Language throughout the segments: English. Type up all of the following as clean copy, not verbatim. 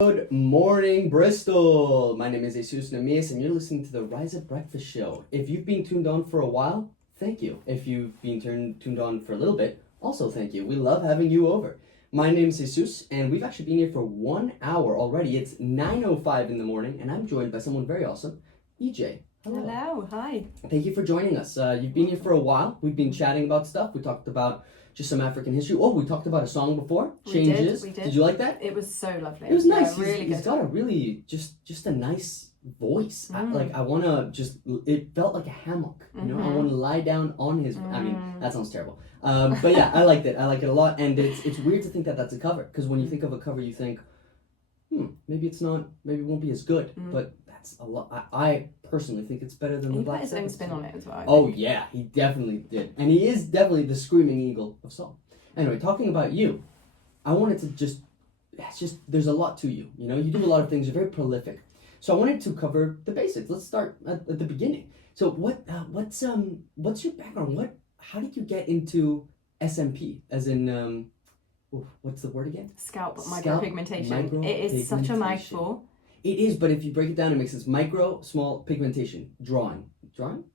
Good morning, Bristol. My name is Jesus Namias, and you're listening to the Rise Up Breakfast Show. If you've been tuned on for a while, thank you. If you've been tuned on for a little bit, also thank you. We love having you over. My name is Jesus, and we've actually been here for 1 hour already. It's 9:05 in the morning, and I'm joined by someone very awesome, EJ. Hello, hi. Thank you for joining us. You've been here for a while. We've been chatting about stuff. We talked about just some African history. Oh, we talked about a song before, Changes. We did. Did you like that? It was so lovely. It was nice. Yeah, really good. He's got a really just a nice voice. I want to just. It felt like a hammock. You know, I want to lie down on his. I mean, that sounds terrible. But yeah, I liked it. I like it a lot, and it's weird to think that that's a cover, because when you think of a cover, you think, maybe it's not. Maybe it won't be as good. But that's a lot. I personally think it's better than the Black He put his own Sabbath spin song. on it as well. Oh yeah, he definitely did, and he is definitely the screaming eagle of song. Anyway, talking about you, I wanted to there's a lot to you. You know, you do a lot of things. You're very prolific. So I wanted to cover the basics. Let's start at the beginning. So what's your background? How did you get into SMP? As in, what's the word again? Scalp micropigmentation. It is such a mouthful. It is, but if you break it down, it makes sense. Micro, small, pigmentation, drawing.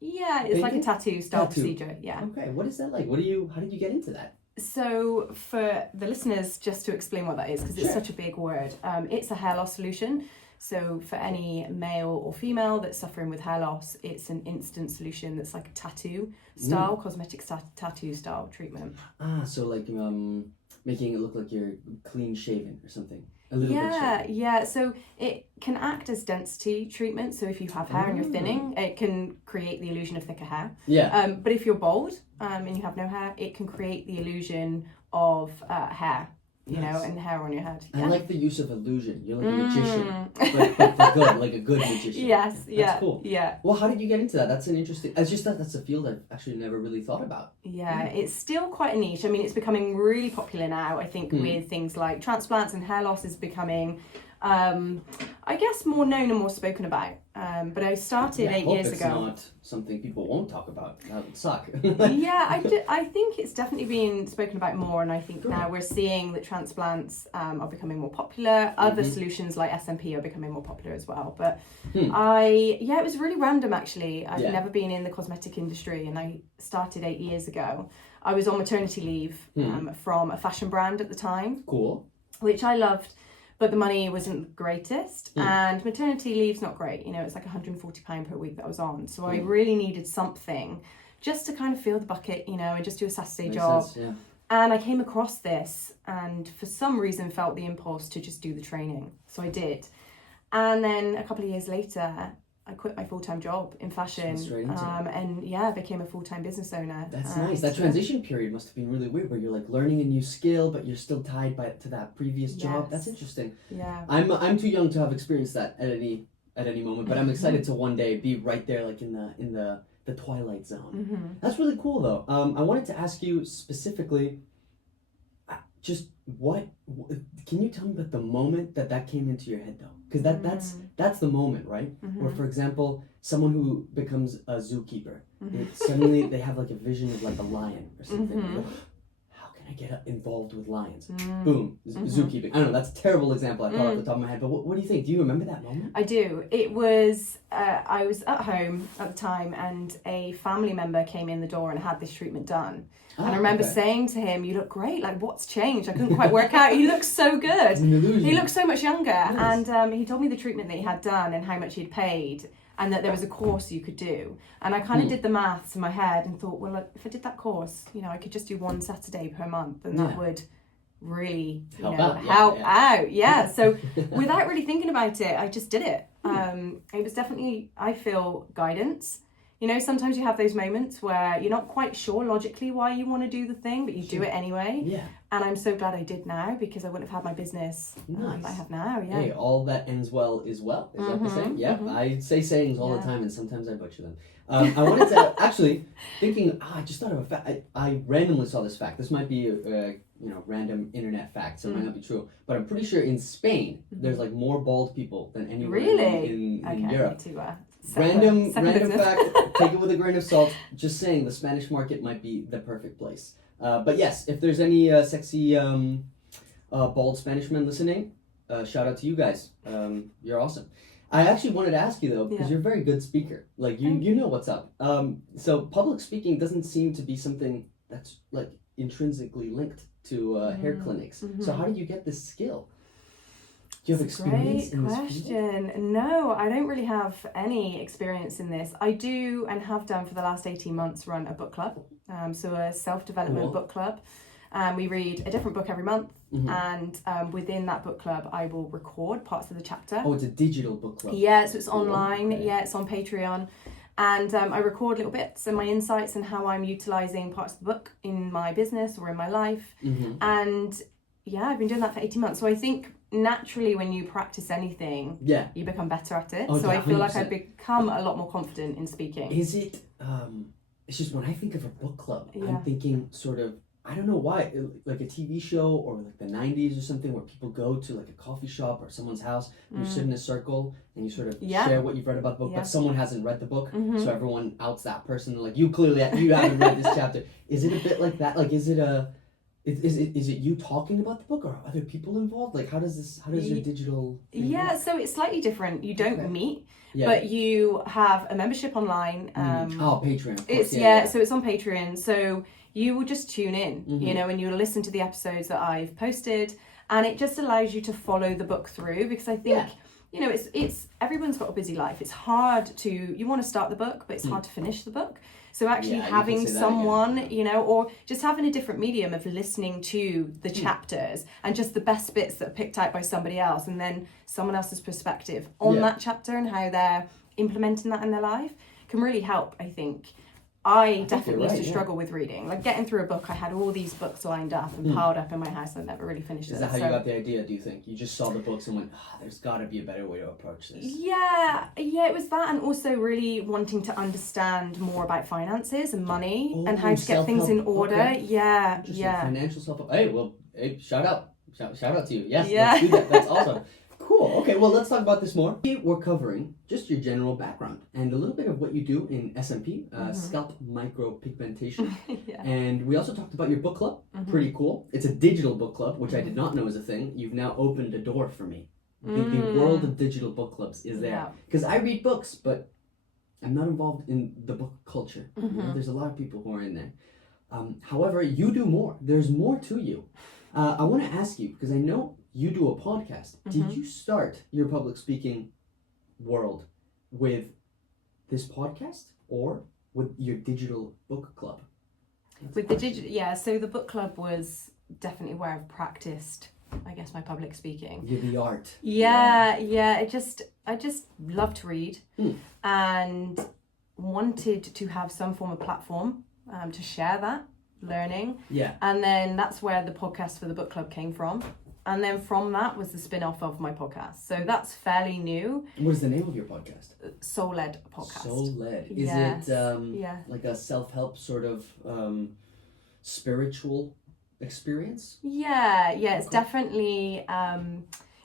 Yeah, it's like a tattoo style procedure. Yeah. Okay, what is that like? How did you get into that? So for the listeners, just to explain what that is, because it's such a big word, it's a hair loss solution. So for any male or female that's suffering with hair loss, it's an instant solution that's like a tattoo style, cosmetic tattoo style treatment. So like making it look like you're clean shaven or something. A little bit shaven. Yeah. So it can act as density treatment. So if you have hair and you're thinning, it can create the illusion of thicker hair. Yeah. But if you're bald and you have no hair, it can create the illusion of hair. You know, and hair on your head. Yeah. I like the use of illusion. You're like a magician, but for good, like a good magician. Yes, That's cool. Yeah. Well, how did you get into that? That's an interesting. It's just that's a field I've actually never really thought about. Yeah, it's still quite a niche. I mean, it's becoming really popular now. I think with things like transplants and hair loss is becoming, I guess, more known and more spoken about. But I started 8 years ago. It's not something people won't talk about. That would suck. I think it's definitely been spoken about more, and I think now we're seeing that transplants are becoming more popular. Other solutions like SMP are becoming more popular as well. But it was really random actually. I've never been in the cosmetic industry, and I started 8 years ago. I was on maternity leave from a fashion brand at the time. Cool. Which I loved. But the money wasn't the greatest, and maternity leave's not great. You know, it's like £140 per week that I was on. So I really needed something just to kind of fill the bucket, you know, and just do a Saturday job. Sense, yeah. And I came across this and for some reason felt the impulse to just do the training. So I did. And then a couple of years later, I quit my full-time job in fashion and became a full-time business owner. That's nice. That transition period must have been really weird, where you're like learning a new skill, but you're still tied to that previous job. That's interesting. Yeah. I'm too young to have experienced that at any moment, but I'm excited to one day be right there, like in the twilight zone. That's really cool, though. I wanted to ask you specifically, just can you tell me about the moment that came into your head, though? Because that's the moment, right? Where, for example, someone who becomes a zookeeper, suddenly they have like a vision of like a lion or something. Like, how can I get involved with lions? Boom, zookeeping. I don't know, that's a terrible example I thought off the top of my head, but what do you think? Do you remember that moment? I do. It was, I was at home at the time, and a family member came in the door and had this treatment done. And I remember saying to him, "You look great, like what's changed?" I couldn't quite work out. He looks so good. It's an illusion. He looks so much younger. Nice. And he told me the treatment that he had done and how much he'd paid, and that there was a course you could do. And I kind of did the maths in my head and thought, well, if I did that course, you know, I could just do one Saturday per month, and that would really help out. Yeah. So without really thinking about it, I just did it. It was definitely, I feel, guidance. You know, sometimes you have those moments where you're not quite sure logically why you want to do the thing, but you do it anyway. Yeah. And I'm so glad I did now, because I wouldn't have had my business that I have now. Yeah. Hey, all that ends well is well. Is that the saying? Yeah. I say sayings all the time, and sometimes I butcher them. I wanted to actually I just thought of a fact. I randomly saw this fact. This might be a random internet fact, so it might not be true. But I'm pretty sure in Spain there's like more bald people than anywhere in Europe. Random fact, take it with a grain of salt. Just saying, the Spanish market might be the perfect place. But yes, if there's any sexy bald Spanish men listening, shout out to you guys. You're awesome. I actually wanted to ask you though, because you're a very good speaker. Like you know what's up. So public speaking doesn't seem to be something that's like intrinsically linked to hair clinics. So how did you get this skill? Do you have experience in this field? Great question. No, I don't really have any experience in this. I do and have done for the last 18 months run a book club. So a self-development book club. We read a different book every month, and within that book club, I will record parts of the chapter. Oh, it's a digital book club. Yeah, so it's online. Okay. Yeah, it's on Patreon. And I record little bits and my insights and how I'm utilising parts of the book in my business or in my life. And yeah, I've been doing that for 18 months. So I think naturally when you practice anything, you become better at it. Oh, so I feel like 100%. I've become a lot more confident in speaking. Is it, it's just when I think of a book club, I'm thinking sort of, I don't know why, like a TV show or like the 90s or something where people go to like a coffee shop or someone's house and you sit in a circle and you sort of share what you've read about the book, but someone hasn't read the book, so everyone outs that person, like you haven't read this chapter. Is it a bit like that? Like is it you talking about the book or are other people involved? Like how does your digital thing work? So it's slightly different. You don't meet, but you have a membership online. Patreon. It's so it's on Patreon. So you will just tune in, you know, and you'll listen to the episodes that I've posted, and it just allows you to follow the book through, because I think you know it's everyone's got a busy life. It's hard you want to start the book, but it's hard to finish the book. So actually having someone, you know, or just having a different medium of listening to the chapters and just the best bits that are picked out by somebody else, and then someone else's perspective on that chapter and how they're implementing that in their life can really help, I think. I definitely used to struggle with reading. Like getting through a book, I had all these books lined up and piled up in my house and I never really finished it. Is that how you got the idea, do you think? You just saw the books and went, there's got to be a better way to approach this. Yeah, it was that, and also really wanting to understand more about finances and money and how to get things in order. Okay. Yeah. Financial self-help. Hey, shout out to you. Yes, let's do that. That's awesome. Cool. Okay, well, let's talk about this more. We're covering just your general background and a little bit of what you do in SMP, Scalp Micropigmentation. And we also talked about your book club. Pretty cool. It's a digital book club, which I did not know was a thing. You've now opened a door for me. The world of digital book clubs is there. Because I read books, but I'm not involved in the book culture. You know, there's a lot of people who are in there. However, you do more. There's more to you. I want to ask you, because I know you do a podcast. Did you start your public speaking world with this podcast or with your digital book club? With the digital, so the book club was definitely where I've practiced, I guess, my public speaking. The art. I just love to read and wanted to have some form of platform to share that learning. And then that's where the podcast for the book club came from. And then from that was the spin-off of my podcast. So that's fairly new. What is the name of your podcast? Soul Led podcast. Soul Led. Is it like a self-help sort of spiritual experience? It's definitely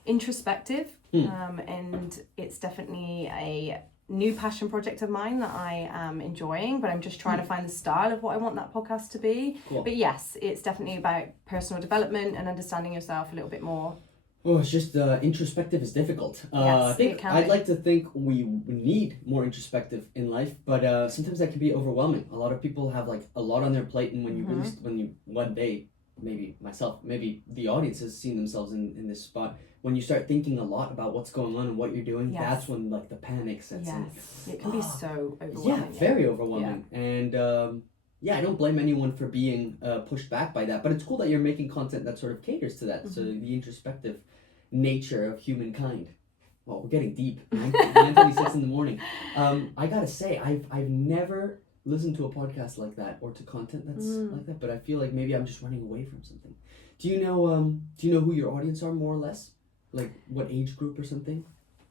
introspective. And it's definitely a new passion project of mine that I am enjoying, but I'm just trying to find the style of what I want that podcast to be. But yes, it's definitely about personal development and understanding yourself a little bit more. Oh, it's just introspective is difficult. I think I'd like to think we need more introspective in life, but sometimes that can be overwhelming. A lot of people have like a lot on their plate, and when one day, maybe myself, maybe the audience has seen themselves in this spot. When you start thinking a lot about what's going on and what you're doing, that's when like the panic sets in. It can be so overwhelming. Very overwhelming. And I don't blame anyone for being pushed back by that. But it's cool that you're making content that sort of caters to that. So the introspective nature of humankind. Well, we're getting deep. 9:36 in the morning. I gotta say, I've never listened to a podcast like that or to content that's like that. But I feel like maybe I'm just running away from something. Do you know who your audience are more or less? Like what age group or something?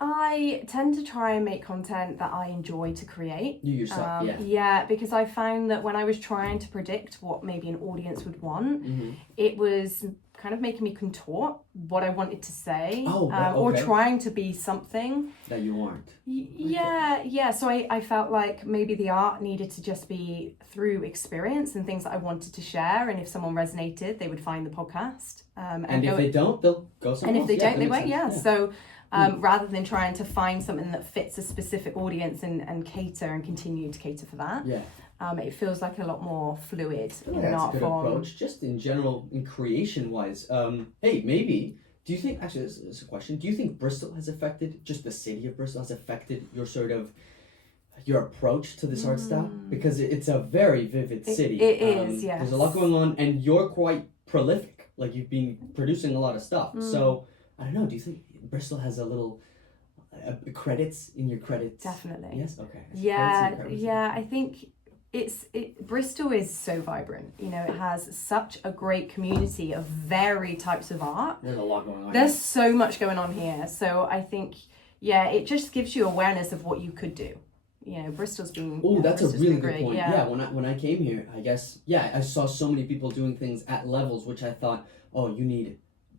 I tend to try and make content that I enjoy to create. You yourself, yeah. Yeah, because I found that when I was trying to predict what maybe an audience would want, it was kind of making me contort what I wanted to say, or trying to be something that you aren't. Yeah. So I felt like maybe the art needed to just be through experience and things that I wanted to share. And if someone resonated, they would find the podcast. And if they don't, they'll go somewhere else. And if they don't, they won't. Yeah. So rather than trying to find something that fits a specific audience and cater and continue to cater for that. Yeah. It feels like a lot more fluid in an that's art a good form. approach, just in general, in creation-wise. Hey, maybe, do you think, actually, this is a question, do you think Bristol has affected, just the city of Bristol has affected your sort of, your approach to this art style? Because it's a very vivid city. It is, yes. There's a lot going on, and you're quite prolific. Like, you've been producing a lot of stuff. So, I don't know, do you think Bristol has a little... credits in your credits? Definitely. Yes? Okay. Yeah, I think... Bristol is so vibrant. You know, it has such a great community of varied types of art. There's a lot going on. There's so much going on here. So I think, it just gives you awareness of what you could do. You know, Bristol's been... Oh, that's a really good great point. Yeah, when I came here, I guess, I saw so many people doing things at levels, which I thought, oh, you need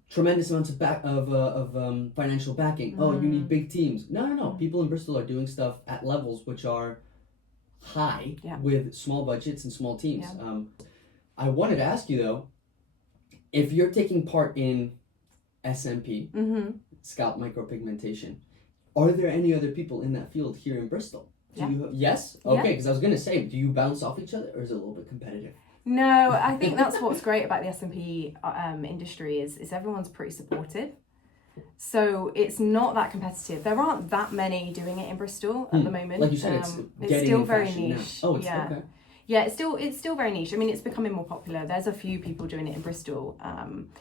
tremendous amounts of financial backing. Oh, you need big teams. No. People in Bristol are doing stuff at levels which are high with small budgets and small teams. I wanted to ask you though, if you're taking part in SMP, Scalp Micropigmentation, are there any other people in that field here in Bristol? Yes? Okay, because I was going to say, do you bounce off each other or is it a little bit competitive? No, I think that's what's great about the SMP industry is everyone's pretty supportive. So it's not that competitive. There aren't that many doing it in Bristol at the moment. Like you said, it's still very niche. Now. Oh, it's okay. Yeah, it's still very niche. I mean, it's becoming more popular. There's a few people doing it in Bristol,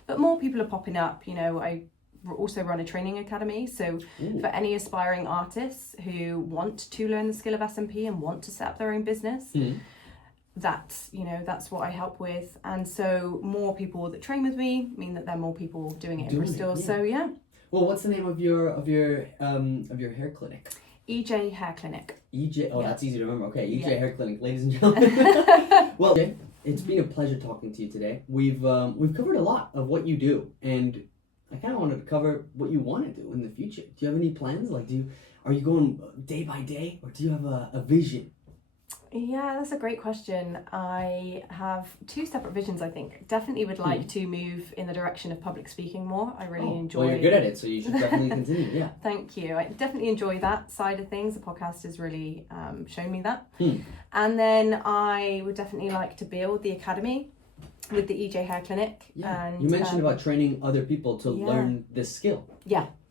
but more people are popping up. You know, I also run a training academy. So for any aspiring artists who want to learn the skill of SMP and want to set up their own business, that's what I help with. And so more people that train with me mean that there are more people doing it in Bristol. So yeah. Well, what's the name of your hair clinic? EJ Hair Clinic. EJ. Oh, that's easy to remember. Okay, EJ Hair Clinic, ladies and gentlemen. Well, EJ, it's been a pleasure talking to you today. We've covered a lot of what you do, and I kind of wanted to cover what you want to do in the future. Do you have any plans? Like, are you going day by day, or do you have a vision? Yeah, that's a great question. I have two separate visions, I think. Definitely would like to move in the direction of public speaking more. I really enjoy... Well, you're good at it, so you should definitely continue, yeah. Thank you. I definitely enjoy that side of things. The podcast has really shown me that. And then I would definitely like to build the academy with the EJ Hair Clinic. Yeah. And you mentioned about training other people to learn this skill.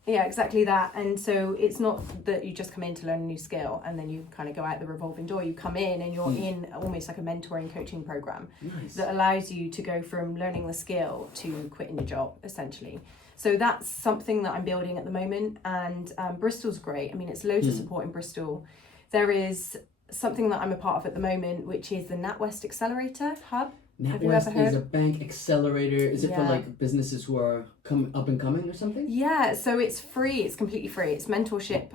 Yeah, exactly that. And so it's not that you just come in to learn a new skill and then you kind of go out the revolving door. You come in and you're in almost like a mentoring coaching program that allows you to go from learning the skill to quitting your job, essentially. So that's something that I'm building at the moment. And Bristol's great. I mean, it's loads of support in Bristol. There is something that I'm a part of at the moment, which is the NatWest Accelerator Hub. NatWest is a bank accelerator. Is it for like businesses who are up and coming or something? Yeah, so it's free. It's completely free. It's mentorship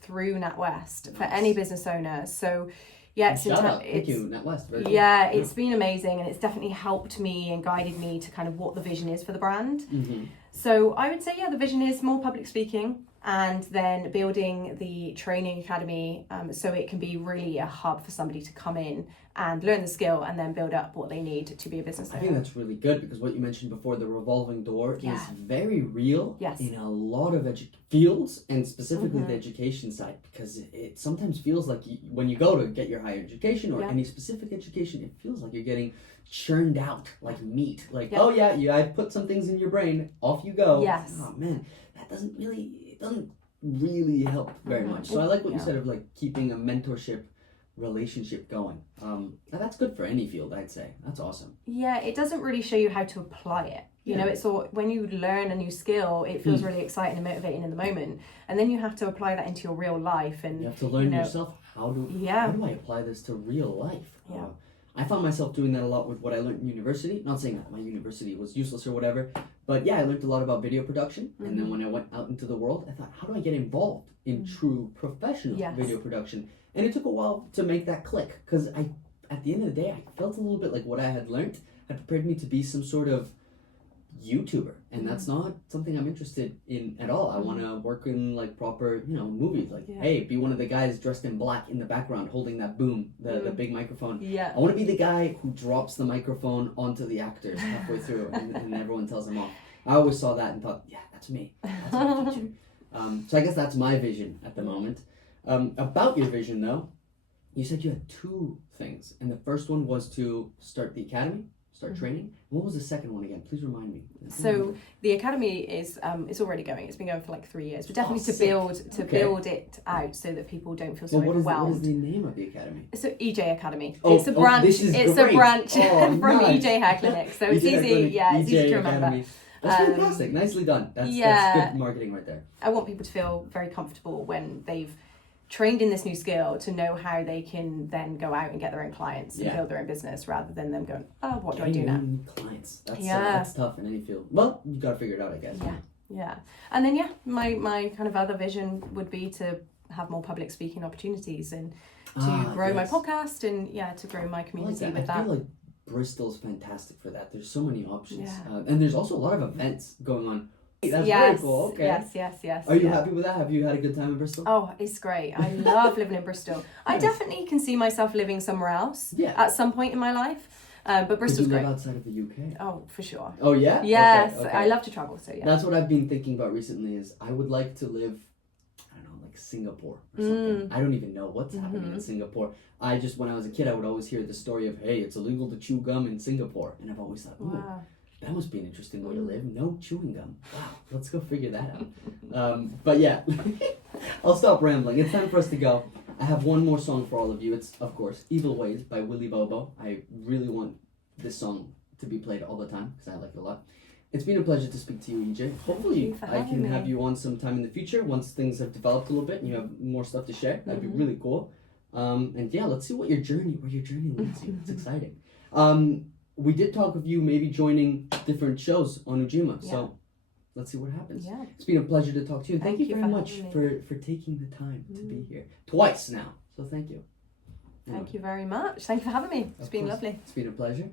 through NatWest for any business owner. So it's shout out. Thank you, NatWest. Very cool. It's been amazing, and it's definitely helped me and guided me to kind of what the vision is for the brand. So I would say the vision is more public speaking, and then building the training academy so it can be really a hub for somebody to come in and learn the skill and then build up what they need to be a business owner. I think that's really good, because what you mentioned before, the revolving door is very real in a lot of fields, and specifically the education side, because it sometimes feels like when you go to get your higher education or any specific education, it feels like you're getting churned out like meat. Like, I put some things in your brain, off you go. Yes. Oh man, that doesn't really help very much. So I like what you said of like keeping a mentorship relationship going. That's good for any field, I'd say. That's awesome. Yeah, it doesn't really show you how to apply it. You know, it's all, when you learn a new skill, it feels really exciting and motivating in the moment, and then you have to apply that into your real life, and you have to learn yourself how do I apply this to real life. I found myself doing that a lot with what I learned in university. Not saying that my university was useless or whatever, but yeah, I learned a lot about video production. And then when I went out into the world, I thought, how do I get involved in true professional video production? And it took a while to make that click, because at the end of the day, I felt a little bit like what I had learned had prepared me to be some sort of YouTuber, and that's not something I'm interested in at all. I want to work in like proper, movies. Like, hey, be one of the guys dressed in black in the background holding that boom, the big microphone. Yeah. I want to be the guy who drops the microphone onto the actors halfway through, and everyone tells them off. I always saw that and thought, yeah, that's me. That's my future. So I guess that's my vision at the moment. About your vision, though, you said you had two things, and the first one was to start the academy. Start training. What was the second one again? Please remind me. So the academy is it's already going. It's been going for like 3 years, but definitely build it out so that people don't feel so overwhelmed. What is the name of the academy? So EJ Academy. It's a branch. It's a branch from EJ Hair Clinic. So it's easy. Yeah, it's easy to remember. Academy. That's fantastic. Nicely done. That's good marketing right there. I want people to feel very comfortable when they've trained in this new skill, to know how they can then go out and get their own clients and build their own business, rather than them going, oh, what do I do now? Clients. That's tough in any field. Well, you got to figure it out, I guess. Yeah. And then my kind of other vision would be to have more public speaking opportunities, and to grow my podcast, and to grow my community with that. I feel like Bristol's fantastic for that. There's so many options, and there's also a lot of events going on. That's very cool. Okay. Yes. Are you happy with that? Have you had a good time in Bristol? Oh, it's great. I love living in Bristol. I definitely can see myself living somewhere else at some point in my life. But Bristol's great. You live outside of the UK? Oh, for sure. Oh, yeah? Yes. Okay. I love to travel, so yeah. That's what I've been thinking about recently, is I would like to live, I don't know, like Singapore or something. I don't even know what's happening in Singapore. When I was a kid, I would always hear the story of, hey, it's illegal to chew gum in Singapore. And I've always thought, wow. That must be an interesting way to live. No chewing gum. Wow, let's go figure that out. But yeah, I'll stop rambling. It's time for us to go. I have one more song for all of you. It's, of course, Evil Ways by Willy Bobo. I really want this song to be played all the time, because I like it a lot. It's been a pleasure to speak to you, EJ. Hopefully I can have you on sometime in the future, once things have developed a little bit and you have more stuff to share. That'd be really cool. And yeah, let's see where your journey leads you. It's exciting. We did talk of you maybe joining different shows on Ujima, so let's see what happens. Yeah. It's been a pleasure to talk to you. Thank you very much for taking the time to be here. Twice now, so thank you. Thank you very much. Thank you for having me. It's been lovely. It's been a pleasure.